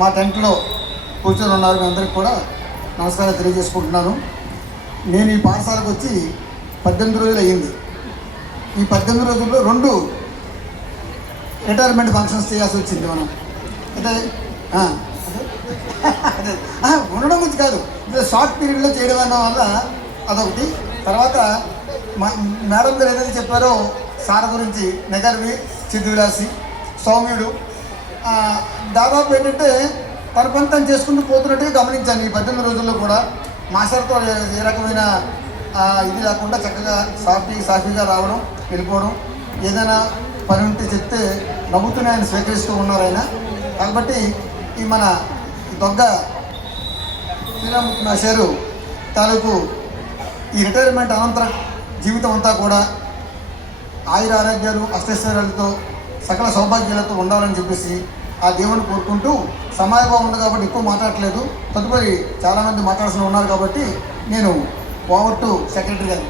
మా టెంట్లో కూర్చొని ఉన్నారు. మీ అందరికి కూడా నమస్కారం తెలియజేసుకుంటున్నాను. నేను ఈ పాఠశాలకు వచ్చి 18 రోజులు అయ్యింది. ఈ 18 రోజుల్లో 2 రిటైర్మెంట్ ఫంక్షన్స్ చేయాల్సి వచ్చింది. మనం అంటే ఉండడం గురించి కాదు, షార్ట్ పీరియడ్లో చేయడం అన్న వల్ల అదొకటి. తర్వాత మేడం గారు ఏదైతే చెప్పారో సార్ గురించి, నెగర్వి, చిద్విలాసి, సౌమ్యుడు, దాదాపు ఏంటంటే తన పని తను చేసుకుంటూ పోతున్నట్టుగా గమనించాను. ఈ 18 రోజుల్లో కూడా మాస్టర్తో ఏ రకమైన ఇది లేకుండా చక్కగా సాఫీగా రావడం, వెళ్ళిపోవడం, ఏదైనా పని ఉంటే చెప్తే నవ్వుతూనే ఆయన స్వీకరిస్తూ ఉన్నారు ఆయన. కాబట్టి ఈ మన దొగ్గ శ్రీరామూర్తి మాస్టారు తాలూకు ఈ రిటైర్మెంట్ అనంతర జీవితం అంతా కూడా ఆయుర ఆరోగ్యాలు, అష్టైశ్వర్యాలతో, సకల సౌభాగ్యాలతో ఉండాలని చెప్పేసి ఆ దేవుని కోరుకుంటూ, సమయభావం ఉంది కాబట్టి ఎక్కువ మాట్లాడలేదు. తదుపరి చాలామంది మాట్లాడాల్సిన ఉన్నారు కాబట్టి నేను ఓవర్ టు సెక్రటరీ గారు.